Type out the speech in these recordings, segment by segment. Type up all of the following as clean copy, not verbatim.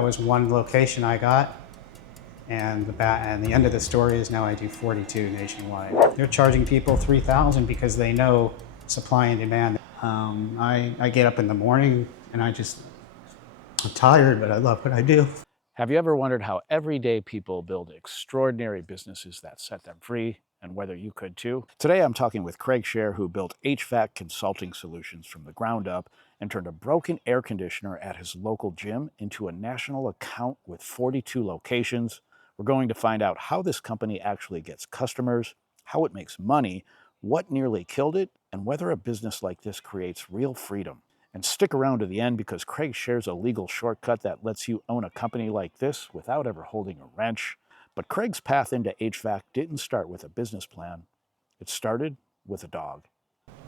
That was one location I got. And the end of the story is now I do 42 nationwide. They're charging people $3,000 because they know supply and demand. I get up in the morning and I'm tired, but I love what I do. Have you ever wondered how everyday people build extraordinary businesses that set them free, and whether you could too? Today I'm talking with Craig Scher, who built HVAC Consulting Solutions from the ground up and turned a broken air conditioner at his local gym into a national account with 42 locations. We're going to find out how this company actually gets customers, how it makes money, what nearly killed it, and whether a business like this creates real freedom. And stick around to the end, because Craig shares a legal shortcut that lets you own a company like this without ever holding a wrench. But Craig's path into HVAC didn't start with a business plan. It started with a dog.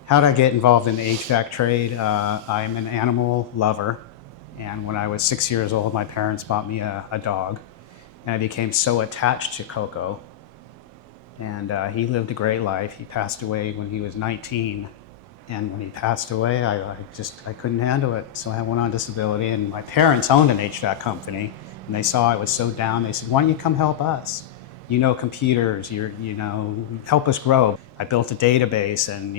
How did I get involved in the HVAC trade? I'm an animal lover. And when I was 6 years old, my parents bought me a dog. And I became so attached to Coco. And he lived a great life. He passed away when he was 19. And when he passed away, I couldn't handle it. So I went on disability, and my parents owned an HVAC company, and they saw I was so down. They said, why don't you come help us? You know computers, help us grow. I built a database and,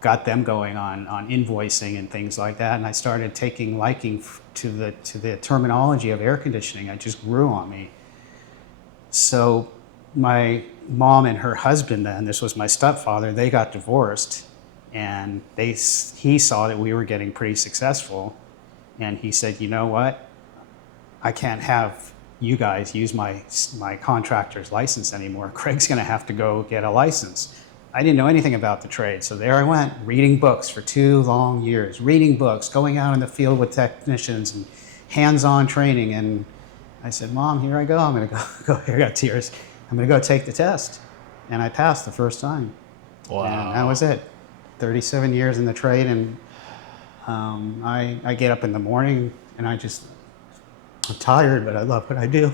got them going on invoicing and things like that. And I started taking liking to the terminology of air conditioning. It just grew on me. So my mom and her husband, then, this was my stepfather, they got divorced, and he saw that we were getting pretty successful, and he said, you know what, I can't have you guys use my contractor's license anymore. Craig's going to have to go get a license. I didn't know anything about the trade, so there I went, reading books for 2 long years, reading books, going out in the field with technicians and hands-on training. And I said, Mom, here I go. I'm going to go. I got tears. I'm going to go take the test. And I passed the first time. Wow. And that was it. 37 years in the trade. And I get up in the morning and I'm tired, but I love what I do.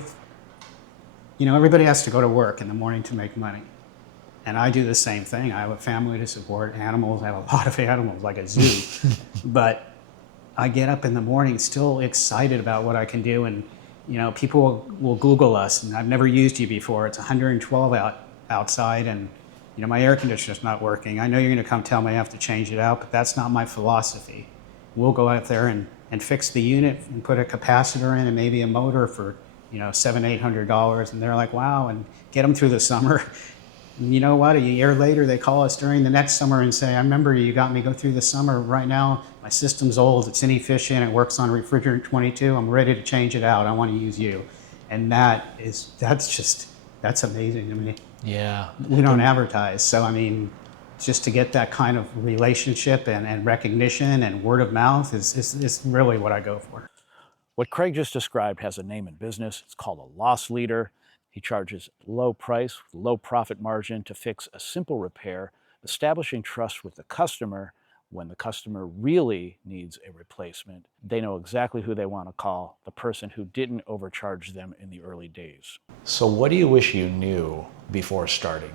You know, everybody has to go to work in the morning to make money. And I do the same thing. I have a family to support, animals. I have a lot of animals, like a zoo. But I get up in the morning still excited about what I can do. And people will Google us, and I've never used you before. It's 112 outside, and my air conditioner's not working. I know you're going to come tell me I have to change it out, but that's not my philosophy. We'll go out there and fix the unit and put a capacitor in and maybe a motor for $700-800, and they're like, wow, and get them through the summer. And you know what? A year later, they call us during the next summer and say, I remember you got me go through the summer. Right now, my system's old, it's inefficient, it works on refrigerant 22. I'm ready to change it out. I want to use you. And that's amazing to me. Yeah. We don't advertise. So, just to get that kind of relationship and recognition and word of mouth is really what I go for. What Craig just described has a name in business. It's called a loss leader. He charges low price, low profit margin to fix a simple repair, establishing trust with the customer. When the customer really needs a replacement, they know exactly who they want to call, the person who didn't overcharge them in the early days. So what do you wish you knew before starting?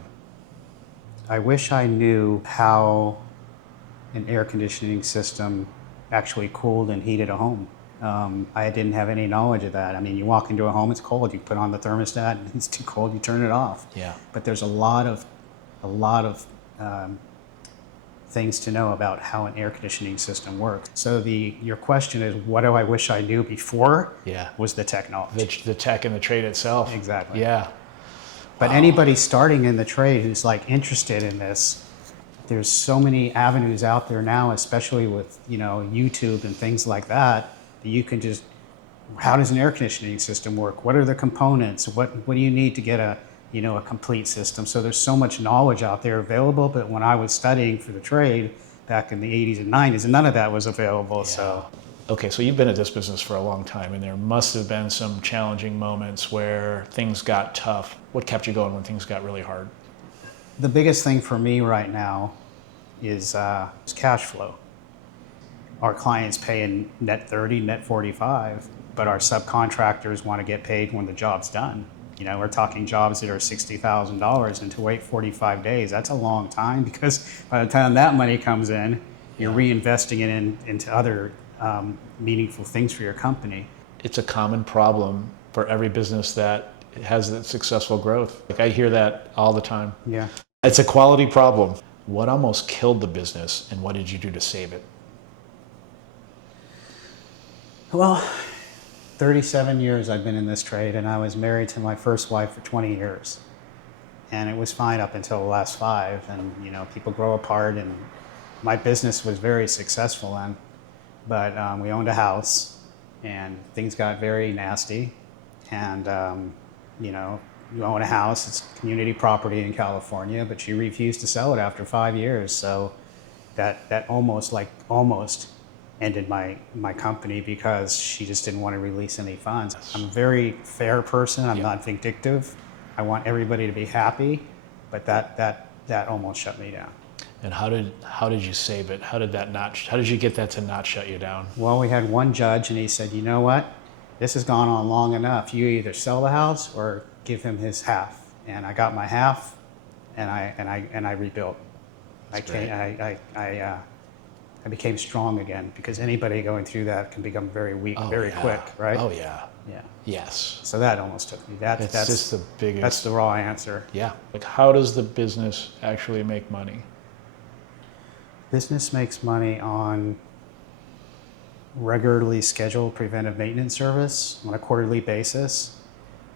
I wish I knew how an air conditioning system actually cooled and heated a home. I didn't have any knowledge of that. You walk into a home, it's cold, you put on the thermostat, and it's too cold, you turn it off. Yeah. But there's a lot of things to know about how an air conditioning system works. So your question is, what do I wish I knew before? Yeah. Was the technology. The tech and the trade itself. Exactly. Yeah. But anybody starting in the trade who's interested in this, there's so many avenues out there now, especially with YouTube and things like that you can just, how does an air conditioning system work? What are the components? What do you need to get a complete system? So there's so much knowledge out there available, but when I was studying for the trade back in the 80s and 90s, none of that was available. Yeah. So. Okay, so you've been at this business for a long time, and there must have been some challenging moments where things got tough. What kept you going when things got really hard? The biggest thing for me right now is cash flow. Our clients pay in net 30, net 45, but our subcontractors want to get paid when the job's done. We're talking jobs that are $60,000, and to wait 45 days, that's a long time, because by the time that money comes in, you're reinvesting it into other meaningful things for your company. It's a common problem for every business that has that successful growth. Like I hear that all the time. Yeah. It's a quality problem. What almost killed the business, and what did you do to save it? Well, 37 years I've been in this trade, and I was married to my first wife for 20 years. And it was fine up until the last 5. And, people grow apart, and my business was very successful then. But we owned a house, and things got very nasty. And, you own a house, it's community property in California, but she refused to sell it after 5 years. So that almost ended my company because she just didn't want to release any funds. I'm a very fair person. I'm not vindictive. I want everybody to be happy, but that almost shut me down. And how did you save it? How did you get that to not shut you down? Well, we had one judge, and he said, "You know what? This has gone on long enough. You either sell the house or give him his half." And I got my half, and I rebuilt. I became strong again, because anybody going through that can become very weak very quick, right? Oh yeah. Yeah. Yes. So that almost took me. That's just the biggest. That's the raw answer. Yeah. Like, how does the business actually make money? Business makes money on regularly scheduled preventive maintenance service on a quarterly basis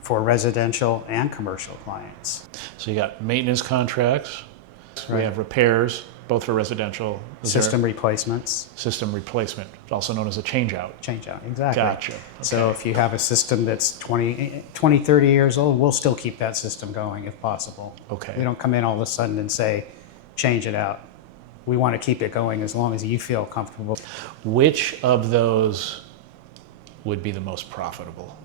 for residential and commercial clients. So you got maintenance contracts. Right. We have repairs, both for residential. System replacements. System replacement, also known as a change-out. Change-out, exactly. Gotcha. Okay. So if you have a system that's 20, 30 years old, we'll still keep that system going if possible. Okay. We don't come in all of a sudden and say, change it out. We want to keep it going as long as you feel comfortable. Which of those would be the most profitable?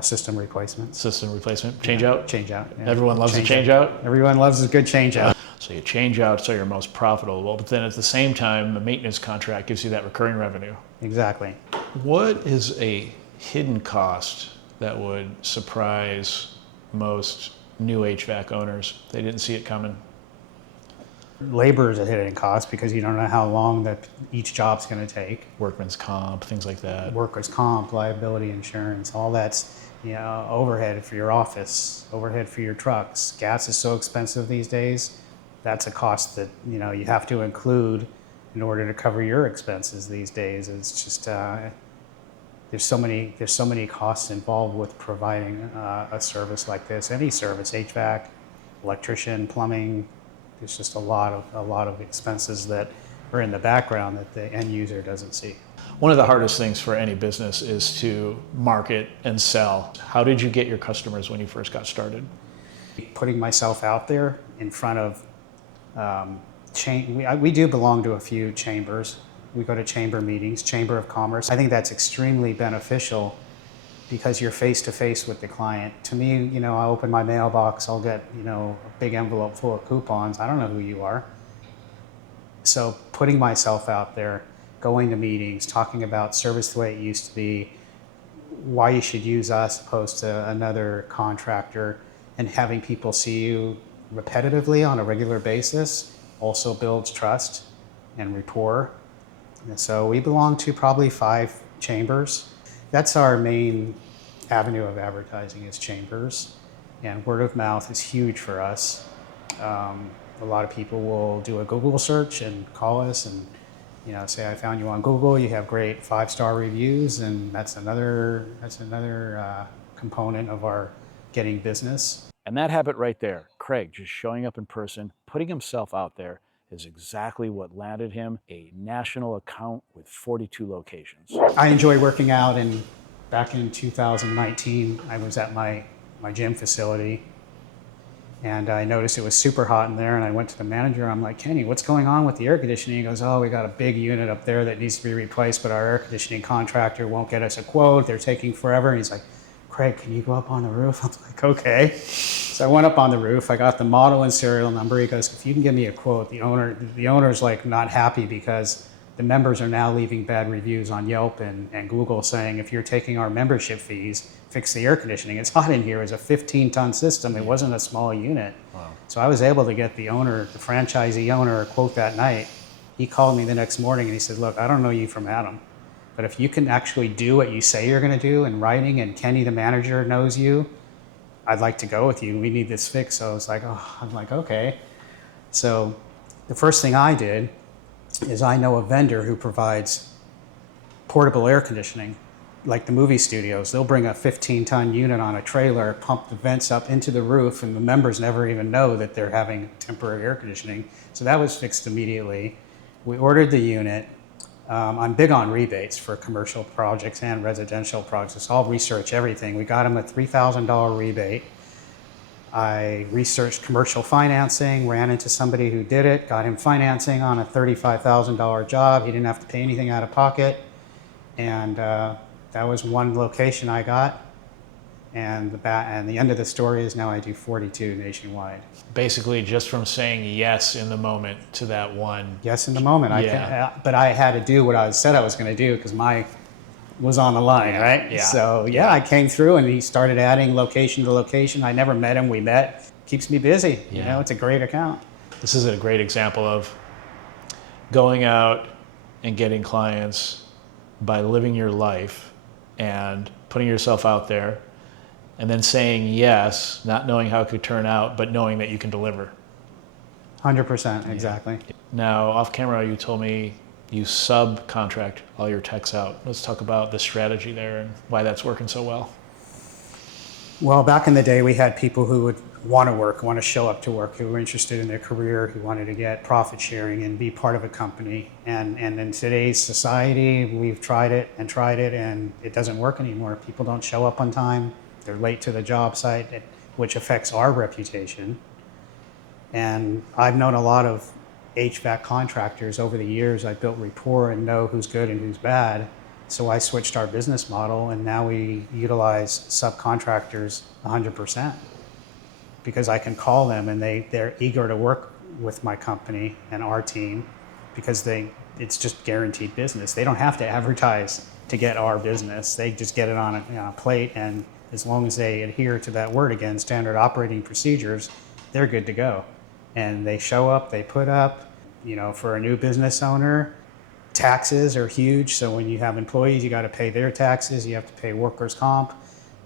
System replacements. System replacement, change-out? Change-out. Yeah. Everyone loves a change-out? Everyone loves a good change-out. So you change-outs are your most profitable, but then at the same time, the maintenance contract gives you that recurring revenue. Exactly. What is a hidden cost that would surprise most new HVAC owners? They didn't see it coming. Labor is a hidden cost because you don't know how long that each job's going to take. Workman's comp, things like that. Workers' comp, liability insurance, all that's overhead for your office, overhead for your trucks. Gas is so expensive these days. That's a cost that you have to include in order to cover your expenses these days. It's just there's so many costs involved with providing a service like this. Any service, HVAC, electrician, plumbing. There's just a lot of expenses that are in the background that the end user doesn't see. One of the hardest things for any business is to market and sell. How did you get your customers when you first got started? Putting myself out there in front of we do belong to a few chambers. We go to chamber meetings, Chamber of Commerce. I think that's extremely beneficial because you're face to face with the client. To me, I open my mailbox, I'll get, a big envelope full of coupons. I don't know who you are. So putting myself out there, going to meetings, talking about service the way it used to be, why you should use us opposed to another contractor, and having people see you repetitively on a regular basis also builds trust and rapport. And so we belong to probably 5 chambers. That's our main avenue of advertising is chambers, and word of mouth is huge for us. A lot of people will do a Google search and call us and say, I found you on Google, you have great 5-star reviews, and that's another component of our getting business. And that habit right there, Craig just showing up in person, putting himself out there, is exactly what landed him a national account with 42 locations. I enjoy working out, and back in 2019, I was at my gym facility, and I noticed it was super hot in there, and I went to the manager. I'm like, Kenny, what's going on with the air conditioning? He goes, oh, we got a big unit up there that needs to be replaced, but our air conditioning contractor won't get us a quote. They're taking forever. And he's like, Craig, can you go up on the roof? I'm like, okay. So I went up on the roof. I got the model and serial number. He goes, if you can give me a quote. The owner's like not happy because the members are now leaving bad reviews on Yelp and Google saying, if you're taking our membership fees, fix the air conditioning. It's hot in here. It's a 15-ton system. It wasn't a small unit. Wow. So I was able to get the owner, the franchisee owner, a quote that night. He called me the next morning and he said, look, I don't know you from Adam, but if you can actually do what you say you're going to do in writing, and Kenny, the manager, knows you, I'd like to go with you. We need this fixed. So I was like, oh, I'm like, okay. So the first thing I did is I know a vendor who provides portable air conditioning, like the movie studios. They'll bring a 15-ton unit on a trailer, pump the vents up into the roof, and the members never even know that they're having temporary air conditioning. So that was fixed immediately. We ordered the unit. I'm big on rebates for commercial projects and residential projects. I'll research everything. We got him a $3,000 rebate. I researched commercial financing, ran into somebody who did it, got him financing on a $35,000 job. He didn't have to pay anything out of pocket. And that was one location I got. And the end of the story is now I do 42 nationwide. Basically, just from saying yes in the moment to that one. Yes, in the moment. Yeah. But I had to do what I said I was going to do because my was on the line, right? Yeah. So yeah, I came through and he started adding location to location. I never met him. We met. Keeps me busy. Yeah. You know, it's a great account. This is a great example of going out and getting clients by living your life and putting yourself out there, and then saying yes, not knowing how it could turn out, but knowing that you can deliver. 100%, exactly. Now, off camera, you told me you subcontract all your techs out. Let's talk about the strategy there and why that's working so well. Well, back in the day, we had people who would want to work, want to show up to work, who were interested in their career, who wanted to get profit sharing and be part of a company. And in today's society, we've tried it, and it doesn't work anymore. People don't show up on time. They're late to the job site, which affects our reputation. And I've known a lot of HVAC contractors over the years. I built rapport and know who's good and who's bad. So I switched our business model, and now we utilize subcontractors 100% because I can call them and they're eager to work with my company and our team because it's just guaranteed business. They don't have to advertise to get our business. They just get it on a plate, and as long as they adhere to that word again, standard operating procedures, they're good to go. And they show up, they put up. You know, for a new business owner, taxes are huge. So when you have employees, you got to pay their taxes. You have to pay workers' comp.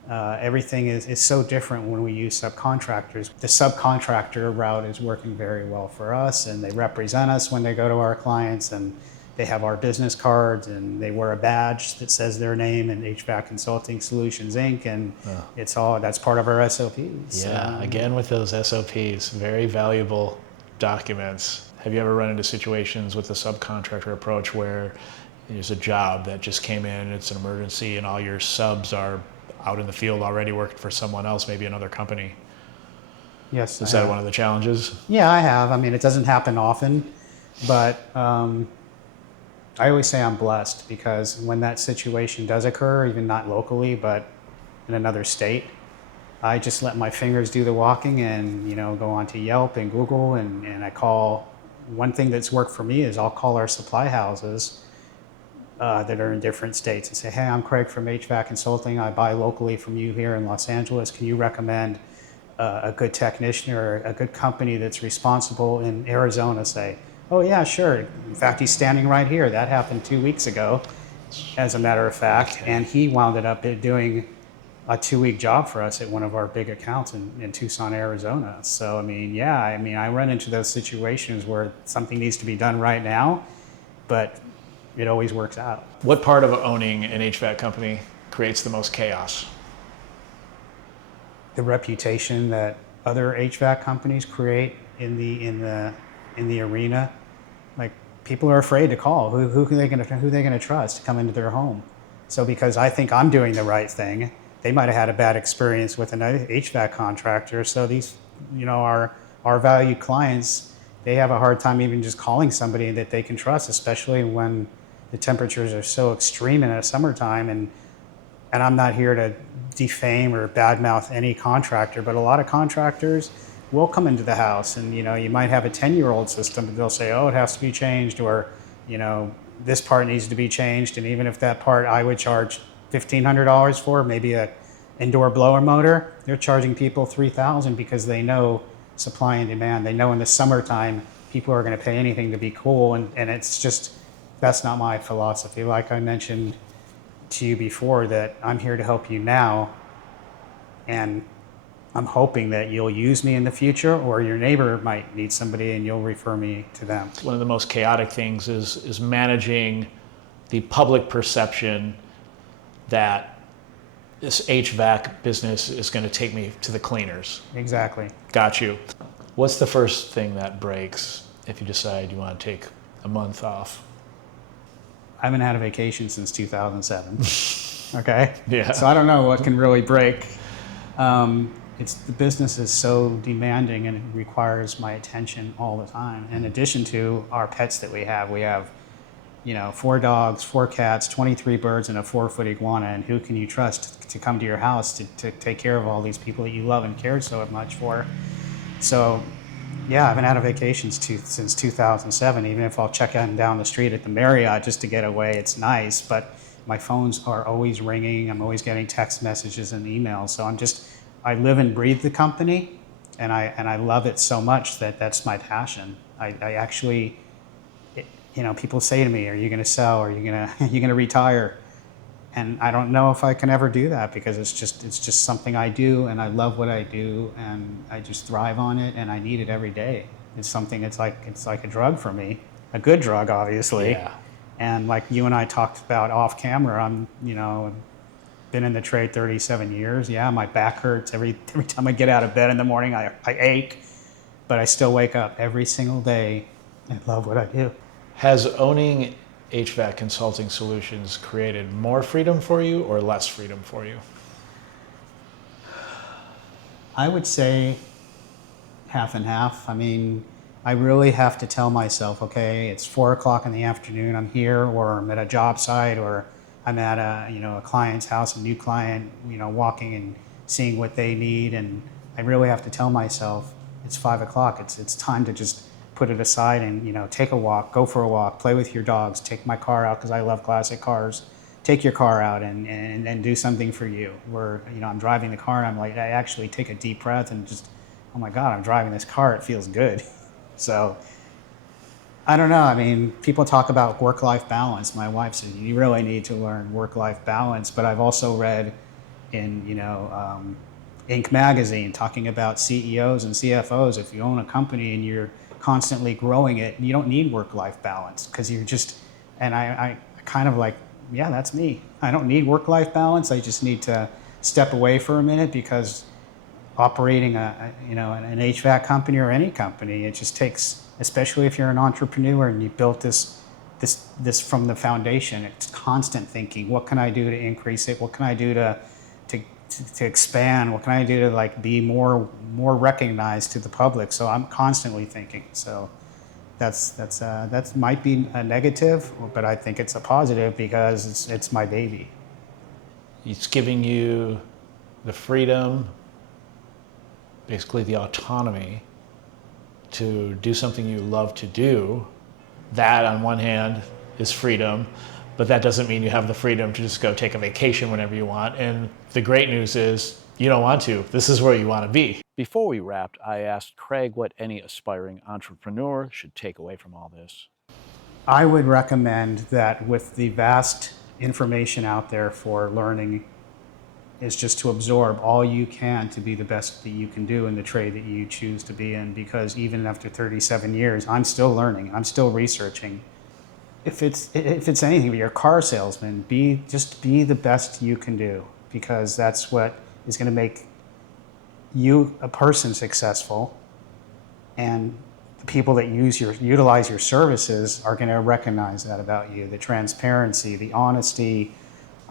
Everything is so different when we use subcontractors. The subcontractor route is working very well for us, and they represent us when they go to our clients, and they have our business cards, and they wear a badge that says their name and HVAC Consulting Solutions, Inc., and that's part of our SOPs. Yeah, again with those SOPs, very valuable documents. Have you ever run into situations with the subcontractor approach where there's a job that just came in, it's an emergency, and all your subs are out in the field already working for someone else, maybe another company? Yes. Is that one of the challenges? Yeah, I have. I mean, it doesn't happen often, but I always say I'm blessed because when that situation does occur, even not locally, but in another state, I just let my fingers do the walking and, go onto Yelp and Google and I call. One thing that's worked for me is I'll call our supply houses that are in different states and say, hey, I'm Craig from HVAC Consulting. I buy locally from you here in Los Angeles. Can you recommend a good technician or a good company that's responsible in Arizona, say? Oh, yeah, sure. In fact, he's standing right here. That happened 2 weeks ago, as a matter of fact. And he wound up doing a 2-week job for us at one of our big accounts in Tucson, Arizona. So, I run into those situations where something needs to be done right now, but it always works out. What part of owning an HVAC company creates the most chaos? The reputation that other HVAC companies create in the arena. Like, people are afraid to call. Who are they going to trust to come into their home? So because I think I'm doing the right thing, they might have had a bad experience with another HVAC contractor. So these, our valued clients, they have a hard time even just calling somebody that they can trust, especially when the temperatures are so extreme in the summertime. And I'm not here to defame or badmouth any contractor, but a lot of contractors will come into the house and, you might have a 10-year-old system, but they'll say, oh, it has to be changed, or, this part needs to be changed. And even if that part I would charge $1,500 for, maybe a indoor blower motor, they're charging people $3,000 because they know supply and demand. They know in the summertime people are going to pay anything to be cool, and it's just, that's not my philosophy. Like I mentioned to you before, that I'm here to help you now, and I'm hoping that you'll use me in the future, or your neighbor might need somebody and you'll refer me to them. One of the most chaotic things is managing the public perception that this HVAC business is going to take me to the cleaners. Exactly. Got you. What's the first thing that breaks if you decide you want to take a month off? I haven't had a vacation since 2007. Okay? Yeah. So I don't know what can really break. The business is so demanding and it requires my attention all the time. In addition to our pets that we have, 4 dogs, 4 cats, 23 birds, and a 4-foot iguana. And who can you trust to come to your house to take care of all these people that you love and care so much for? So, yeah, I haven't had a vacation since 2007. Even if I'll check in down the street at the Marriott just to get away, it's nice. But my phones are always ringing. I'm always getting text messages and emails. So I live and breathe the company, and I love it so much that that's my passion. I actually, people say to me, "Are you going to sell? Are you going to retire?" And I don't know if I can ever do that, because it's just something I do, and I love what I do, and I just thrive on it, and I need it every day. It's something. It's like a drug for me, a good drug, obviously. Yeah. And like you and I talked about off camera, I'm been in the trade 37 years. Yeah, my back hurts every time I get out of bed in the morning. I ache, but I still wake up every single day and love what I do. Has owning HVAC Consulting Solutions created more freedom for you or less freedom for you? I would say half and half. I mean, I really have to tell myself, okay, it's 4 o'clock in the afternoon, I'm here, or I'm at a job site, or I'm at a client's house, a new client, walking and seeing what they need, and I really have to tell myself it's 5 o'clock. It's time to just put it aside and take a walk, go for a walk, play with your dogs, take my car out because I love classic cars. Take your car out and do something for you. Where I'm driving the car and I'm like, I actually take a deep breath and just, oh my God, I'm driving this car. It feels good. So. I don't know. I mean, people talk about work-life balance. My wife said, you really need to learn work-life balance. But I've also read in, Inc. magazine talking about CEOs and CFOs. If you own a company and you're constantly growing it, you don't need work-life balance, because you're just, and I kind of like, yeah, that's me. I don't need work-life balance. I just need to step away for a minute, because operating an HVAC company or any company, it just takes, especially if you're an entrepreneur and you built this from the foundation, it's constant thinking. What can I do to increase it? What can I do to expand? What can I do to be more recognized to the public? So I'm constantly thinking. So that might be a negative, but I think it's a positive, because it's my baby. It's giving you the freedom, basically the autonomy to do something you love to do. That, on one hand, is freedom, but that doesn't mean you have the freedom to just go take a vacation whenever you want. And the great news is you don't want to. This is where you want to be. Before we wrapped, I asked Craig what any aspiring entrepreneur should take away from all this. I would recommend that, with the vast information out there for learning, is just to absorb all you can to be the best that you can do in the trade that you choose to be in. Because even after 37 years, I'm still learning. I'm still researching. If it's anything, you're a car salesman, just be the best you can do, because that's what is going to make you a person successful, and the people that utilize your services are going to recognize that about you. The transparency, the honesty.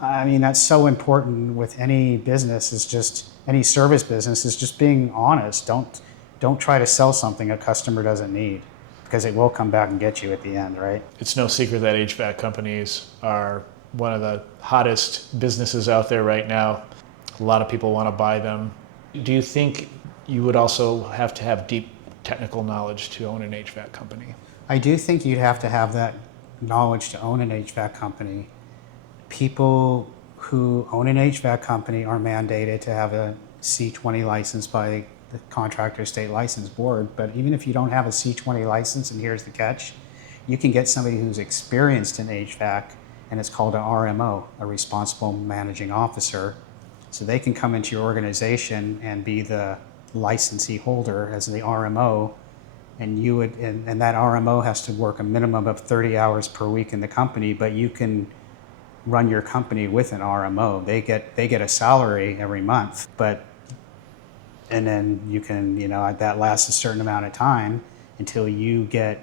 I mean, that's so important with any business. Is just any service business is just being honest. Don't try to sell something a customer doesn't need, because it will come back and get you at the end, right? It's no secret that HVAC companies are one of the hottest businesses out there right now. A lot of people want to buy them. Do you think you would also have to have deep technical knowledge to own an HVAC company? I do think you'd have to have that knowledge to own an HVAC company. People who own an HVAC company are mandated to have a C20 license by the contractor state license board. But even if you don't have a C20 license, and here's the catch, you can get somebody who's experienced in HVAC, and it's called an RMO, a responsible managing officer. So they can come into your organization and be the licensee holder as the RMO, and you would, and that RMO has to work a minimum of 30 hours per week in the company, but you can run your company with an RMO. They get a salary every month, and then you can, that lasts a certain amount of time until you get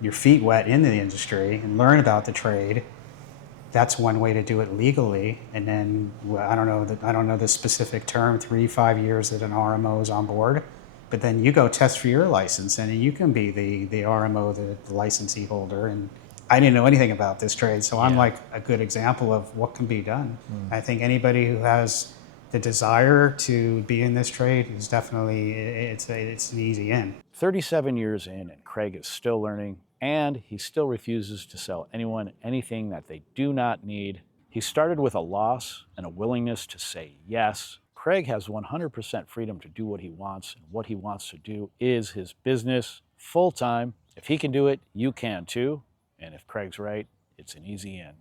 your feet wet in the industry and learn about the trade. That's one way to do it legally. And then I don't know the specific term, 3-5 years that an RMO is on board. But then you go test for your license, and you can be the RMO, the licensee holder. And I didn't know anything about this trade, so I'm like a good example of what can be done. I think anybody who has the desire to be in this trade is definitely, it's an easy in. 37 years in, and Craig is still learning, and he still refuses to sell anyone anything that they do not need. He started with a loss and a willingness to say yes. Craig has 100% freedom to do what he wants, and what he wants to do is his business full time. If he can do it, you can too. And if Craig's right, it's an easy in.